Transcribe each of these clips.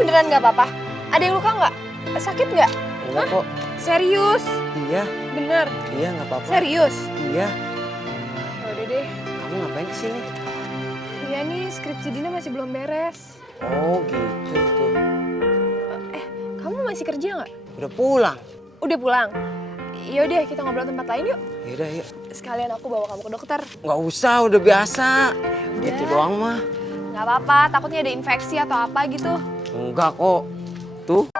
beneran nggak apa-apa? Ada yang luka nggak? Sakit nggak? Enggak kok. Serius? Iya. Bener? Iya nggak apa-apa. Serius? Iya. Ya udah deh. Kamu ngapain kesini? Iya nih, skripsi Dina masih belum beres. Oh gitu tuh. Kamu masih kerja nggak? Udah pulang. Udah pulang? Yaudah, kita ngobrol tempat lain yuk. Yaudah yuk. Sekalian aku bawa kamu ke dokter. Nggak usah, udah biasa. Gitu doang mah. Nggak apa-apa, takutnya ada infeksi atau apa gitu. Enggak kok. Tuh.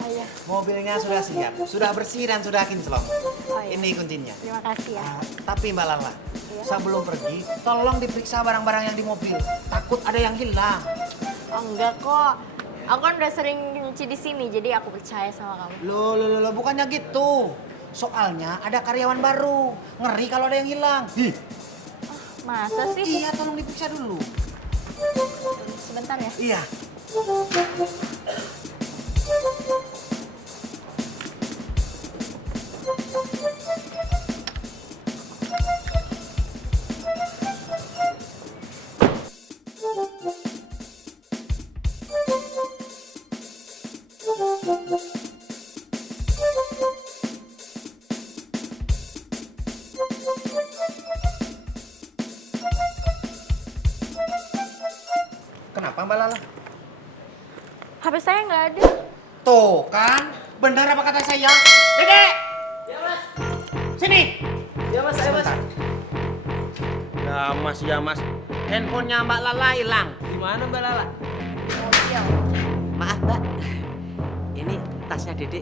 Ayah. Mobilnya sudah siap, sudah bersih dan sudah kinclong. Oh, iya. Ini kuncinya. Terima kasih ya. Tapi Mbak Lala, sebelum pergi, tolong diperiksa barang-barang yang di mobil. Takut ada yang hilang. Oh enggak kok. Aku kan udah sering nyuci di sini, jadi aku percaya sama kamu. Loh, bukannya gitu. Soalnya ada karyawan baru. Ngeri kalau ada yang hilang. Masa sih? Iya, tolong diperiksa dulu. Sebentar ya. Iya. Kenapa Mbak Lala? HP saya nggak ada. Tuh kan, benar apa kata saya? Dede! Ya mas. Sini. Ya mas, saya mas. Ya mas. Handphonenya Mbak Lala hilang. Di mana Mbak Lala? Maaf mbak, ini tasnya Dede.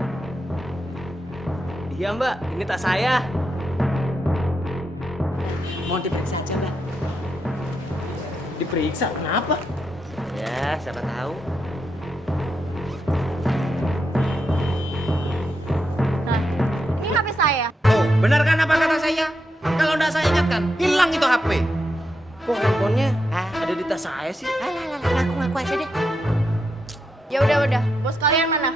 Iya mbak, ini tas saya. Mau diperiksa aja mbak? Diperiksa, kenapa? Ya, siapa tahu. Nah, ini HP saya. Tuh, benar kan apa kata saya? Kalau enggak saya ingatkan, hilang itu HP. Kok handphonenya ada di tas saya sih? Alah, ngaku aja deh. Ya udah. Bos kalian mana?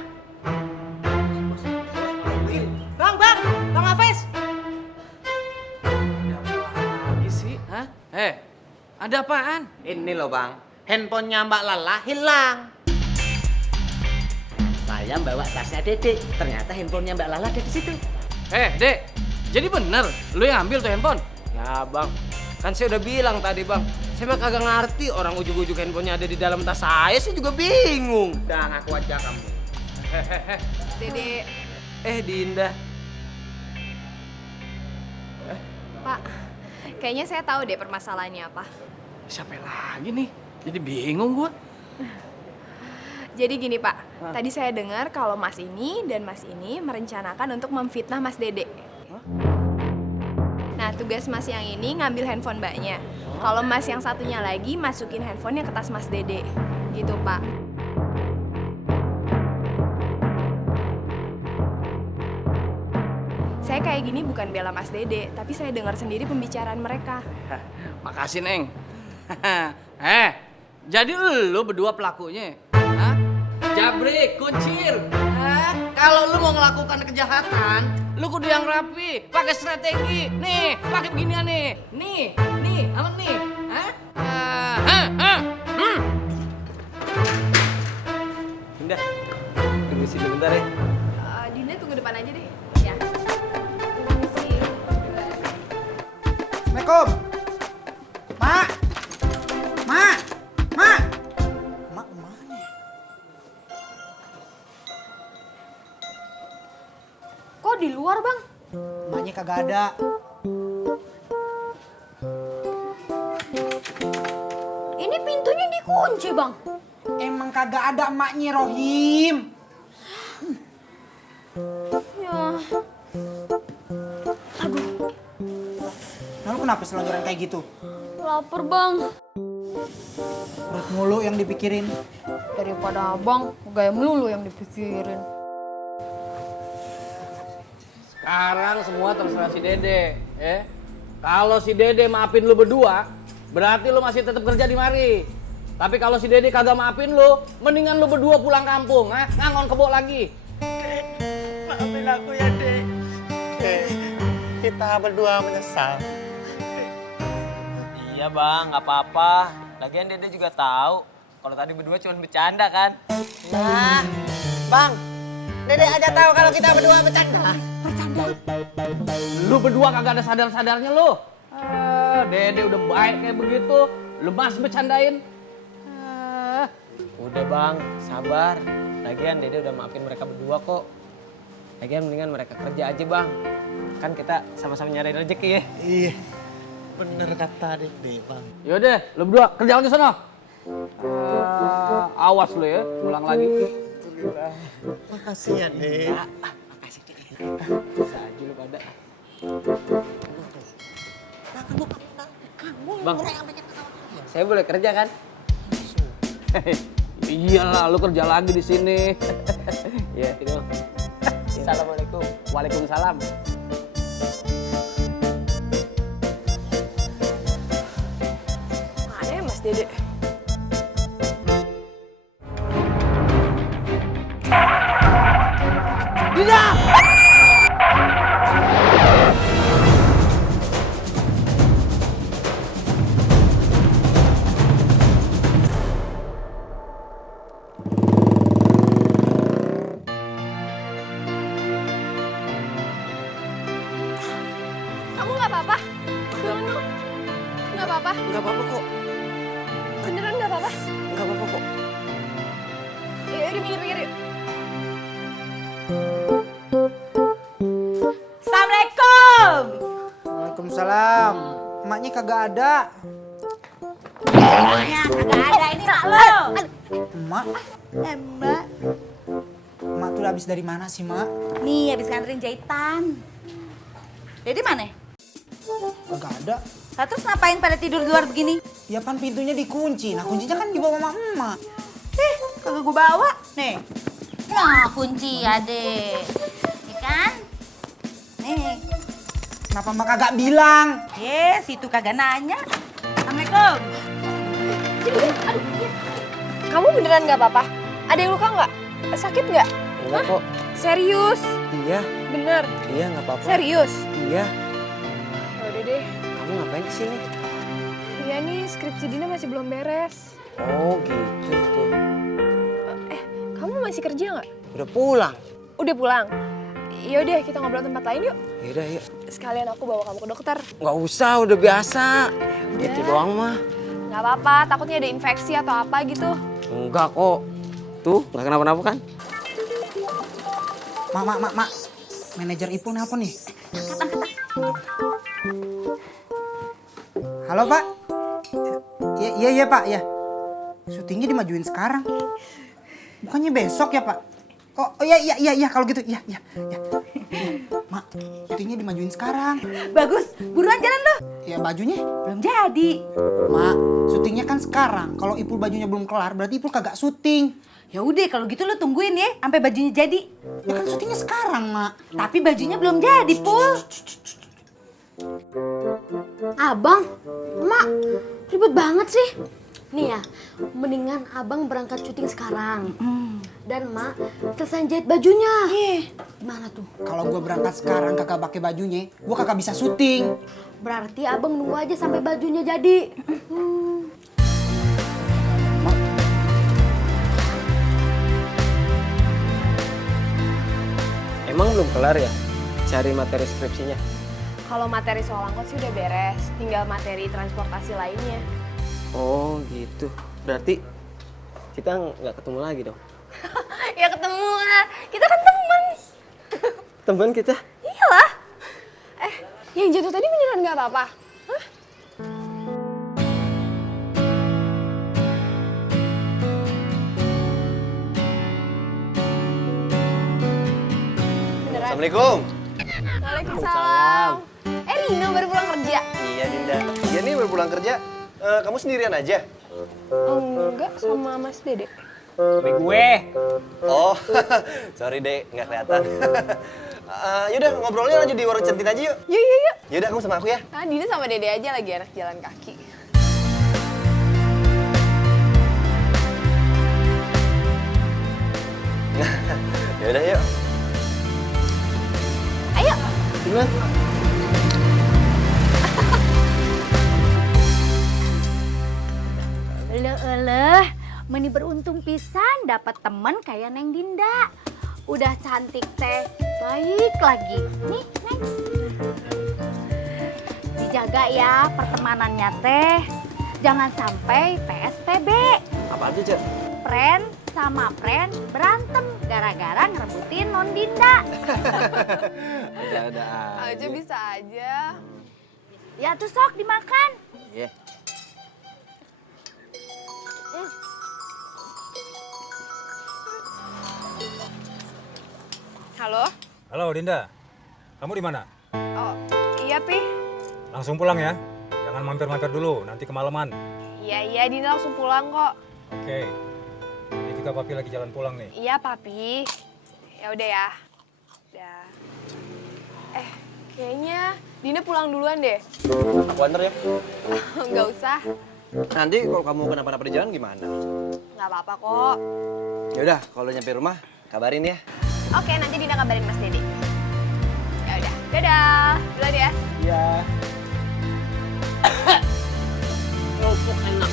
Bang Hafiz. Ada apa lagi sih? Hah? Ada apaan? Ini loh bang, handphonenya Mbak Lala hilang. Saya bawa tasnya Dede, ternyata handphonenya Mbak Lala ada di situ. Dek, jadi bener lu yang ambil tuh handphone? Ya bang, kan saya udah bilang tadi bang. Saya mah kagak ngerti orang ujuk-ujuk handphonenya ada di dalam tas saya juga bingung. Udah ngaku aja kamu. Dede, Dinda. Pak, kayaknya saya tahu deh permasalahannya apa. Siapa lagi nih? Jadi bingung gua. Jadi gini Pak, tadi saya dengar kalau Mas ini dan Mas ini merencanakan untuk memfitnah Mas Dede. Nah, tugas Mas yang ini ngambil handphone Mbaknya. Kalau Mas yang satunya lagi masukin handphonenya ke tas Mas Dede. Gitu Pak. Saya kayak gini bukan bela Mas Dede, tapi saya dengar sendiri pembicaraan mereka. Makasih, Neng. Jadi lu berdua pelakunya? Hah? Jabrik, kuncir. Kalau lu mau melakukan kejahatan, lu kudu yang rapi, pakai strategi. Nih, pakai beginian nih. Nih, aman nih. Hah? Dinda, tunggu sini bentar ya. Dinda tunggu depan aja deh. Ya. Permisi. Assalamualaikum. Mak. Mak kemana ya? Kok di luar, Bang? Maknya kagak ada. Ini pintunya dikunci, Bang. Emang kagak ada emaknya Rohim. Ya. Lalu kenapa selonjoran kayak gitu? Lapar, Bang. Perut mulu yang dipikirin. Daripada Abang, gaya melulu yang dipikirin. Sekarang semua terserah si Dede, ya. Kalau si Dede maafin lu berdua, berarti lu masih tetap kerja di mari. Tapi kalau si Dede kagak maafin lu, mendingan lu berdua pulang kampung, ngangon kebo lagi. Maafin aku ya, Dek. Kita berdua menyesal. Iya bang, nggak apa-apa. Lagian Dede juga tahu kalau tadi berdua cuma bercanda kan. Nah, Bang, Dede aja tahu kalau kita berdua bercanda. Lu berdua kagak ada sadar-sadarnya lu. Dede udah baik kayak begitu, lu masih bercandain. Udah bang, sabar. Lagian Dede udah maafin mereka berdua kok. Lagian mendingan mereka kerja aja bang. Kan kita sama-sama nyari rezeki ya. Iya, bener kata Dede bang. Yaudah, lu berdua kerja aja sana. Awas lu ya, ulang lagi. Makasih ya Dede. Bisa aja lu pada. Bang, saya boleh kerja kan? Iyalah, lu kerja lagi di sini. Iya, ini bang. Assalamualaikum. Waalaikumsalam. Mana ya Mas Dede? Kamu nggak apa-apa? Turun dulu. Nggak apa-apa? Nggak apa-apa kok. Beneran nggak apa-apa? Nggak apa-apa kok. Iya, di pinggir-pinggir yuk. Assalamualaikum. Waalaikumsalam. Emaknya kagak ada. Ya, kagak ada ini mak lo. Emak, Mbak. emak tuh habis dari mana sih mak? Nih habis nganterin jahitan. Jadi mana? Kagak ada. Lah terus ngapain pada tidur di luar begini? Ya kan pintunya dikunci. Nah kuncinya kan dibawa sama emak. Kagak gue bawa. Nih. Nah kunci ade. Nih kan? Nih. Kenapa emak kagak bilang? Situ kagak nanya. Assalamualaikum. Kamu beneran nggak apa-apa? Ada yang luka nggak? Sakit nggak? Enggak kok. Serius? Iya, Bener? iya nggak apa-apa. Serius? Iya. Ya udah deh. Kamu ngapain kesini? Iya nih, skripsi Dina masih belum beres. Oh gitu tuh. Kamu masih kerja nggak? Udah pulang. Udah pulang? Yaudah, kita ngobrol tempat lain yuk. Yaudah yuk. Sekalian aku bawa kamu ke dokter. Nggak usah, udah biasa. Gitu doang mah. Nggak apa-apa, takutnya ada infeksi atau apa gitu. Enggak kok. Tuh, nggak kenapa-napa kan? Mak. Manajer Ipul nih apa nih? Halo Pak. Iya Pak, ya. Syutingnya dimajuin sekarang. Bukannya besok ya Pak? Oh iya kalau gitu. Iya. Mak, syutingnya dimajuin sekarang. Bagus. Buruan jalan lo. Ya bajunya? Belum jadi. Mak, syutingnya kan sekarang. Kalau Ipul bajunya belum kelar, berarti Ipul kagak syuting. Ya udah kalau gitu lo tungguin ya sampai bajunya jadi. Ya kan syutingnya sekarang, Mak. Tapi bajunya belum jadi, Pul. Abang, Mak, ribet banget sih. Nih ya, mendingan abang berangkat syuting sekarang. Dan Mak selesai jahit bajunya. Gimana tuh? Kalau gue berangkat sekarang kagak pakai bajunya, gue kagak bisa syuting. Berarti abang nunggu aja sampai bajunya jadi. Emang belum kelar ya cari materi skripsinya? Kalau materi soal angkot sih udah beres, tinggal materi transportasi lainnya. Oh gitu. Berarti kita nggak ketemu lagi dong? Ya ketemu lah, kita kan temen. Teman kita? Iyalah. Yang jatuh tadi beneran nggak apa-apa? Hah? Beneran? Assalamualaikum. Waalaikumsalam. Nino baru pulang kerja? Iya Dinda. Iya nih baru pulang kerja. Kamu sendirian aja? Enggak, sama Mas Dede. Sama gue. Oh, sorry Dek, nggak kelihatan. Yaudah ngobrolnya lanjut di warung cantin aja yuk. Yuk. Yaudah kamu sama aku ya. Nah, Dina sama Dede aja lagi anak jalan kaki. Yaudah yuk. Ayo. Gimana? meni beruntung pisan dapat temen kayak Neng Dinda. Udah cantik teh, baik lagi. Nih, Neng. Dijaga ya pertemanannya teh. Jangan sampai PSBB. Apa aja, Cek? Friend sama friend berantem gara-gara ngerebutin Non Dinda. Ada Aja bisa aja. Ya tuh sok dimakan. Iya. Halo? Halo Dinda, kamu di mana? Oh, iya Pi. Langsung pulang ya, jangan mampir-mampir dulu, nanti kemalaman. Iya, Dina langsung pulang kok. Oke, ini juga papi lagi jalan pulang nih. Iya, Papi. Ya udah ya. Udah. Kayaknya Dina pulang duluan deh. Aku anter ya. Nggak usah. Nanti kalau kamu kenapa-napa di jalan gimana? Nggak apa-apa kok. Ya udah, kalau nyampe rumah kabarin ya. Oke, nanti Dina kabarin Mas Dede. Ya udah. Dadah. Duluan ya. Iya. Kerupuk enak.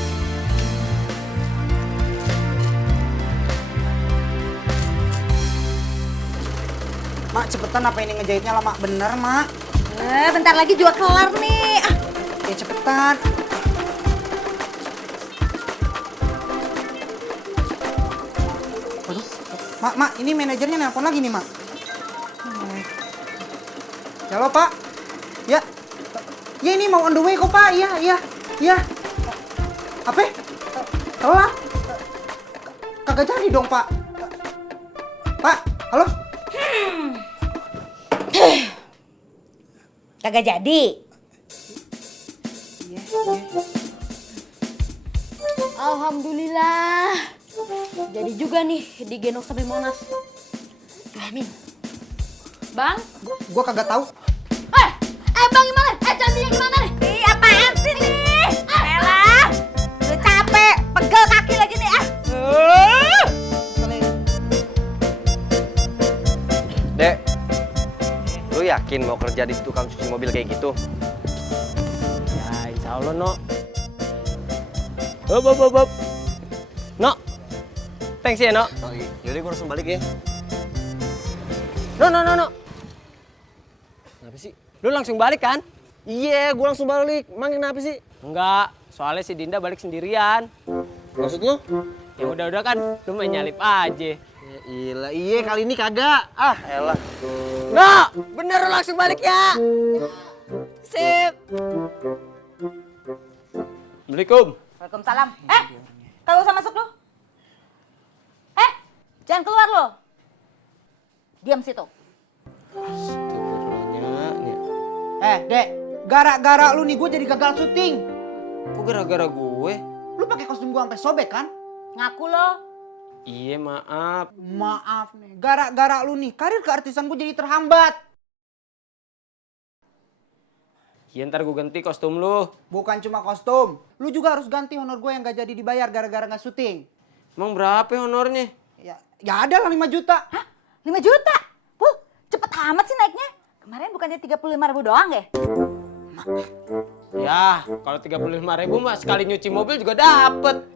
Mak, cepetan apa ini ngejahitnya lama bener, Mak? Bentar lagi juga kelar nih. Ya cepetan. Waduh, Mak, ini manajernya nelpon lagi nih, Mak. Halo, Pak. Ya. Ya ini mau on the way kok, Pak. Iya. Apa? Telat. Kagak jadi dong, Pak. Pak, halo? Kagak jadi. Alhamdulillah. Jadi juga nih digendong sampai Monas. Amin. Bang? Gua kagak tahu. Bang gimana? Cantiknya gimana nih? Ih, apaan sih nih? Elah, udah capek, pegel kaki lagi nih Dek, lu yakin mau kerja di tukang cuci mobil kayak gitu? Ya, insya Allah, No. Hop. No. Thanks ya, No. Oh, iya. Yaudah gue langsung balik ya. No. Kenapa sih? Lu langsung balik kan? Iya, gue langsung balik. Emang kenapa sih? Enggak, soalnya si Dinda balik sendirian. Maksud lu? Ya udah kan, lu main nyalip aja. Ya iyalah, iya kali ini kagak. Ah, elah. No, bener lu langsung balik ya. Sip. Assalamualaikum. Waalaikumsalam. Kagak usah masuk lu. Jangan keluar lu. Diam situ. Dek, gara-gara lu nih gue jadi gagal syuting. Kok gara-gara gue? Lu pakai kostum gue sampai sobek kan? Ngaku lo. Iya, maaf. Maaf nih, gara-gara lu nih karir keartisan gue jadi terhambat. Ya ntar gue ganti kostum lu. Bukan cuma kostum, lu juga harus ganti honor gue yang gak jadi dibayar gara-gara gak syuting. Emang berapa honornya? Ya ada lah 5 juta. Hah? 5 juta? Cepet amat sih naiknya. Kemarin bukannya 35.000 doang ya? Ya, kalau 35.000 mah sekali nyuci mobil juga dapet.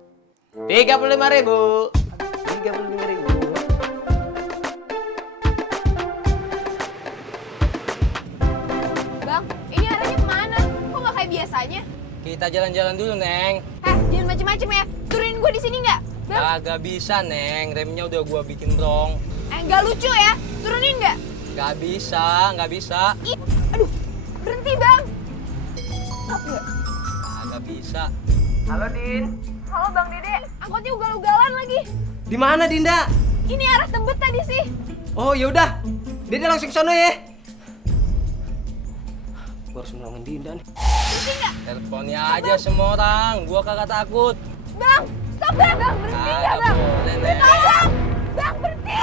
35.000. 35.000. Bang, ini arahnya kemana? Kok nggak kayak biasanya? Kita jalan-jalan dulu, Neng. Jangan macem-macem ya. Turunin gue di sini nggak? Bang, Kagak bisa, Neng. Remnya udah gua bikin brong. nggak lucu ya. Turunin nggak? Gak bisa. Ih, aduh, berhenti Bang. Kagak bisa. Halo, Din. Halo Bang Dede, angkotnya ugal-ugalan lagi. Di mana, Dinda? Ini arah Tebet tadi sih. Oh, yaudah. Dede langsung ke sono ya. Gua harus nolongin Dinda nih. Berhenti nggak? Teleponnya aja semua orang. Gua kagak takut. Bang, stop Bang. Bang, berhenti nggak Bang? Kagak boleh, Neng. Bang, berhenti.